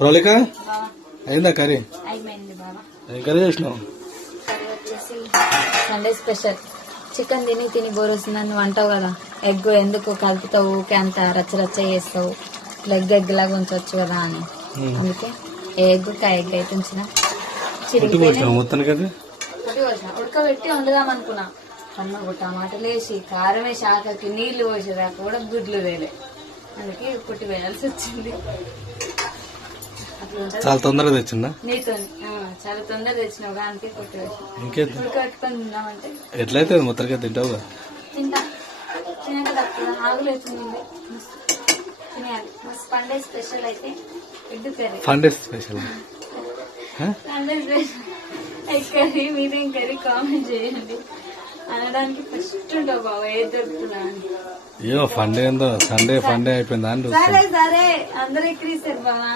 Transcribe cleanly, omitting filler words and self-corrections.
ప్రౌలిక అయిందా కర్రీ? అయిపోయింది బాబా. ఏం కర్రీ చేసినావు? కర్రీ వచ్చేసి సండే స్పెషల్ చికెన్ తిని బోర్ వస్తుందని అంటావు కదా, ఎగ్ ఎందుకు కలుపుతావు, ఊకే అంత రచ్చ చేస్తావు, ఎగ్ లాగా ఉంచవచ్చు కదా అని, అందుకే ఎగ్కి ఎగ్ అయితే ఉంచిన ఉడకబెట్టి వండుదాం అనుకున్నా. ఒక టమాటాలు వేసి కారం వేసి ఆఖరికి నీళ్లు పోసేదాకా కూడా గుడ్లు వేలే, అందుకే పుట్టి వేయాల్సి వచ్చింది. చాలా తొందరగా తెచ్చిందా? నీతో చాలా తొందరగా తెచ్చినావు కానీ పుట్టి వేసి ఉడకబెట్టుకొని తిందామంటే ఎట్లయితే మొత్తగా తింటావు కదా. తింటా తినక తక్కువ ఆగులు అవుతుంది, తినేయాలి. సండే స్పెషల్ అయితే egg curry. Sunday special Sunday special egg curry. మీరేం కర్రీ కామెంట్ చేయండి. అనడానికి ఫస్ట్ ఉంటావు బాబా ఏది దొరుకుతున్నా అని. ఏమో ఫండే ఏందో సండే ఫండే అయిపోయిందా అని. సరే అందరూ ఎక్కిరిస్తారు బాబా.